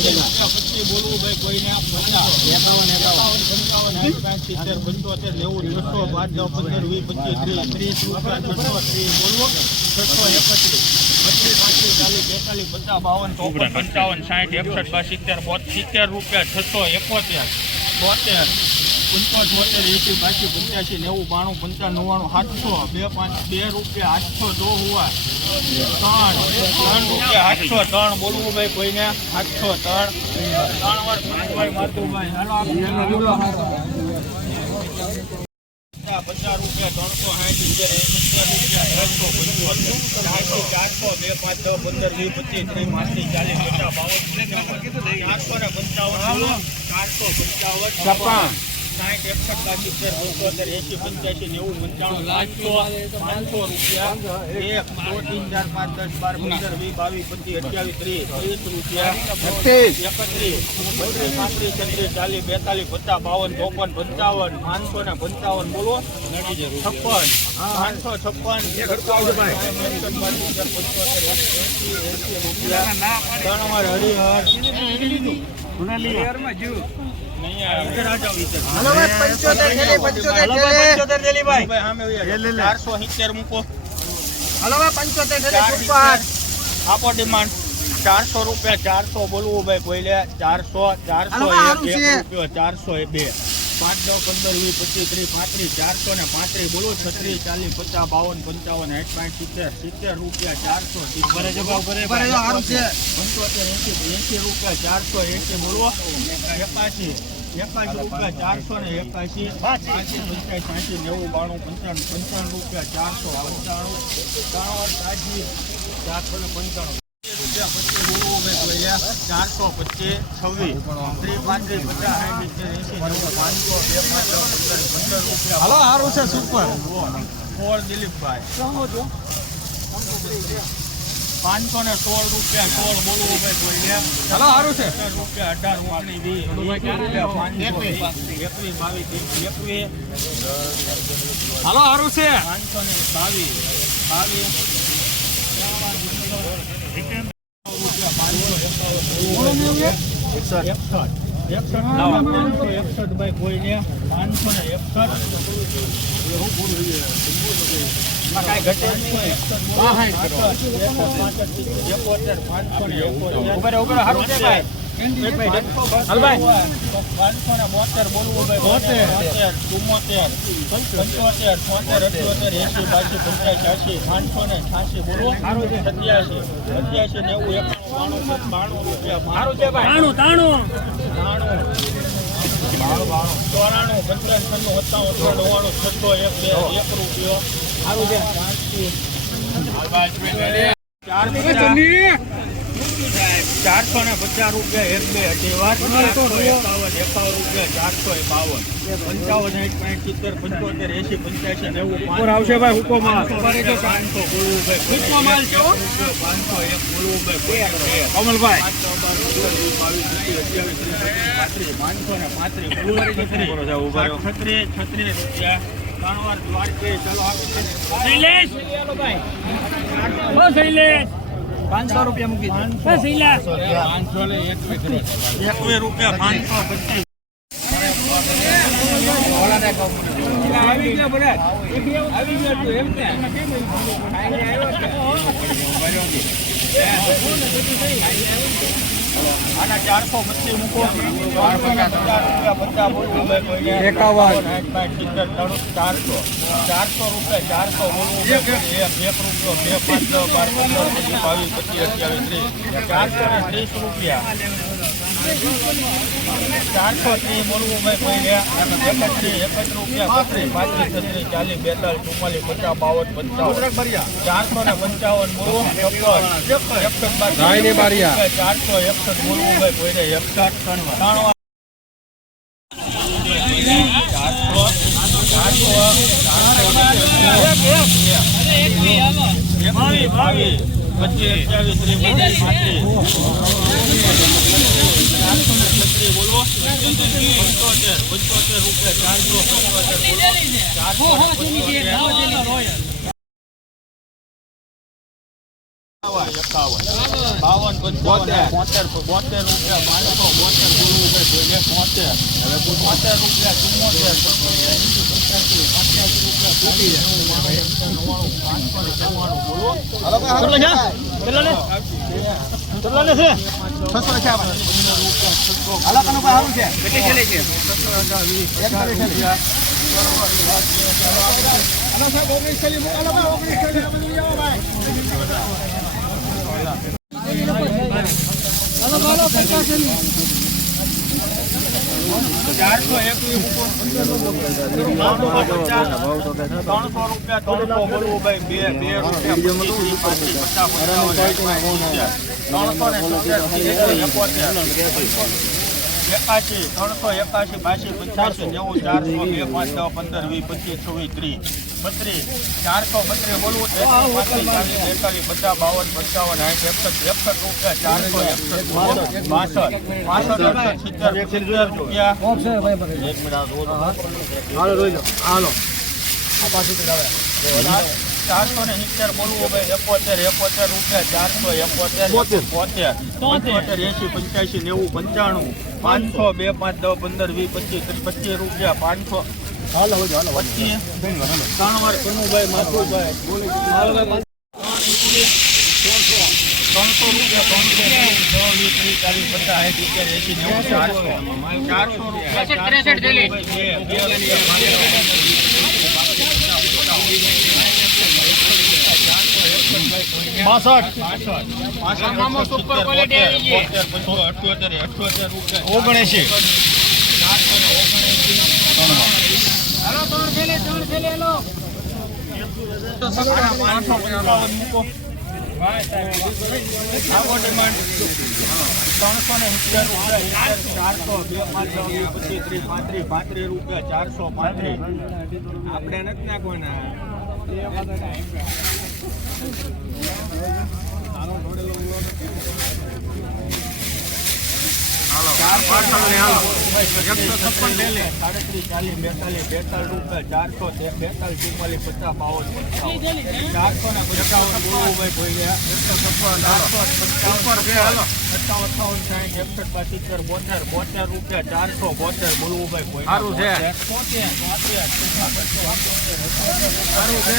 પછી બોલવું ભાઈ કોઈને સિત્તેર પંચોતેર નેવું છસો બાર પંદર વીસ પચીસ ત્રીસ ત્રીસ છસો ત્રીસ બોલવો છસો એકત્રીસ પંચાવન, સાઠ, એકસઠ બાર સિત્તેર સિત્તેર રૂપિયા, છસો એકોતેર. બોતેર પંચોતેર એસી બાકી પંચ્યાસી નેવું બાણું પંચાવન નવ્વાણું સાતસો બે પાંચ બે રૂપિયા આઠસો દો હોવા ત્રણ ત્રણ રૂપિયા આઠસો ત્રણ બોલવું ભાઈ કોઈને? આઠસો ત્રણ. ત્રણ વાર પાંચભાઈ માતુભાઈ હાલો પચાસ રૂપિયા ત્રણસો સાઠ ચારસો બે પાંચ દસ પંદર વીસ પચીસ ત્રીસ પાંત્રીસ ચાલીસ પચાસ બાવન ચારસો ને પંચાવન ચારસો પંચાવન સાઠ એકસઠ સિત્તેર પંચોતેર એસી પંચ્યાસી નેવું પંચાણું પાંચસો પાંચસો રૂપિયા. એક દો तीन ચાર પાંચ દસ બાર પંદર વીસ બાવીસ પચીસ અઠ્યાવીસ ત્રીસ ત્રીસ રૂપિયા. એકત્રીસ. બત્રીસ પાંત્રીસ છત્રીસ ચાલીસ બેતાલીસ પચાસ બાવન ચોપન પંચાવન પાંચસો ને પંચાવન બોલો. છપ્પન. પાંચસો છપ્પન. ત્રણ વાર હરિહર. આપો ડિમાન્ડ. ચારસો રૂપિયા ચારસો બોલવું ભાઈ કોઈને ચારસો ચારસો ચારસો એ બે. પાંચ દસ પંદર વીસ પચીસ ત્રીસ પાંત્રીસ ચારસો ને પાંત્રીસ બોલો છત્રીસ ચાલીસ પચાસ બાવન પંચાવન સાઠ પાંચ સિત્તેર સિત્તેર રૂપિયા ચારસો. પંચોતેર એસી એસી રૂપિયા ચારસો એસી બોલો એકાસી એકાશી રૂપિયા ચારસો ને એકાસી પાંચી પંચાસી સાઠી નેવું બાણું પંચાણું પંચાણું રૂપિયા ચારસો પંચાણું ત્રણ સાઠી ચારસો ને પંચાણું રૂપિયા પચીસ ભૈયા ચારસો પચીસ છવ્વીસ ત્રીસ પાંત્રીસ પચાસ સાઠ સિત્તેર પાંચસો બે પંદર પંદર રૂપિયા હાલો, સારું છે, સુપર. ફોર દિલીપભાઈ પાંચસો ને સોળ રૂપિયા સોળ બોલવું ભાઈ બોલ્યા હાલો, સારું છે. અઢાર રૂપિયા અઢાર ઓગણીસ વીસ પાંચસો એકવીસ બાવીસ એકવીસ હાલો, સારું છે. પાંચસો ને બાવીસ બાવીસ પાંચસો એકસઠ એકસઠ કોઈને પાંચસો ને એકસઠ. પાંચસો ને એકોતેર. હાલ ભાઈ. પાંચસો પાંચસો તાણું. બાણું. ચોરાણું, પંચાવન, છન્નું, સત્તાવન, અઠાવન, નવ્વાણું, છસો, એક, બે, એક રૂપિયો. પાંચથી. ચાર પચાસ. ચારસો ને પચાસ રૂપિયા એક બે વાર ચારસો એકાવન એકાવન રૂપિયા ચારસો બાવન પંચાવન સાઠ પાંચ સિત્તેર પંચોતેર એસી પંચ્યાસી નેવું ઉપર આવશે ભાઈ, હુકો માલ. પાંચસો બોલવું ભાઈ. હુકો માલ છો? પાંચસો એક બોલવું ભાઈ. એક. કમલભાઈ પાંચસો ને પાંત્રીસ, છત્રીસ. રૂપિયા. ત્રણ વાર દ્વારકે, ચલો આપી દે. પાંચસો રૂપિયા મૂકી દે. પાંચસો ને એકવીસ એકવીસ રૂપિયા પાંચસો પચીસ આવી ગયા બધા. આવી ગયા તું, એમ ને? આના ચારસો પચીસ મૂકો. એકાવન. ચારસો ચારસો રૂપિયા ચારસો. એક રૂપિયો બે પાંચ બાર પંદર બાવીસ પચીસ અઠ્યાવીસ ત્રીસ ચારસો ને ત્રીસ રૂપિયા ચારસો ત્રીસ બોલવું ભાઈ કોઈને. એકત્રીસ એકત્રીસ રૂપિયા બત્રીસ પાંત્રીસ છત્રીસ ચાલીસ બેતાલીસ ચુમ્માલીસ પચાસ બાવન પંચાવન ચારસો ને પંચાવન બોલવું છપ્પન એકસઠ. ચારસો એકસઠ બોલવું ભાઈ કોઈને એકસઠ ત્રણ ચારસો ચારસો એકવીસ ચારસો પંચોતેર રૂપિયા ચારસો પંચોતેર પંચોતેર બાવન પંચાવન. બોતેર બોતેર રૂપિયા પાંચસો બોતેર બોલવું છે બોતેર હવે બોતેર રૂપિયા રૂપિયા છે છસો ને છાપન છસો હાલો કનો ભાઈ હારું છે કેટલી છેલ્લી છે હાલો સાહેબ ઓગણીસ છેલ્લી મૂકો હાલો ભાઈ ઓગણીસ છેલ્લી આ બધું જાઓ ભાઈ હાલો હાલો પચાસ છેલ્લી રૂપિયા ત્રણસો બોલવું ભાઈ બે બે એકાશી, ત્રણસો એકાશી, બાસી પચાસ નેવું, ચારસો, બે, પાંચ પંદર, વીસ, પચીસ, છવ્વીસ, ત્રીસ. બત્રીસ ચારસો બત્રીસ બોલવું બેતાલીસ પચાસ બાવન પંચાવન સાઠ એકસઠ એકસઠ રૂપિયા ચારસો એકસઠ પાસઠ સિત્તેર સિત્તેર રૂપિયા. એક મિનિટ હાલો ચારસો ને સિત્તેર બોલવું ભાઈ એકોતેર એકોતેર રૂપિયા ચારસો એકોતેર પોતેર પંચોતેર એસી પંચ્યાસી નેવું પંચાણું પાંચસો બે પાંચ દસ પંદર વીસ પચીસ પચીસ રૂપિયા પાંચસો. હાલો હોજો હાલો. પચીસ ત્રણ વાર કનુભાઈ માથુભાઈ ત્રણસો રૂપિયા ત્રણસો રૂપિયા, ચારસો. રૂપિયા, બે, બે રૂપિયા, ઓગણએસી હાલો ત્રણ થેલે, ત્રણ થેલે, હાલો. પાંચસો રૂપિયા, ચારસો પાંત્રીસ. આપણે નથી નાખવાના ચાર પાર્સલ ને હાલો. સાડત્રીસ, ચાલીસ, બેતાલીસ, બેતાલીસ રૂપિયા, ચારસો, બેતાલીસ, ચુમ્માલીસ, પચાસ, બાવન, ચારસો ને પંચાવન. એકસો છપ્પન, ચારસો, પંચાવન, અઠ્ઠાવન, અઠ્ઠાવન, સાઠ, એકસઠ, બોતેર, બોતેર રૂપિયા, ચારસો, બોતેર બોલવું ભાઈ સારું સારું છે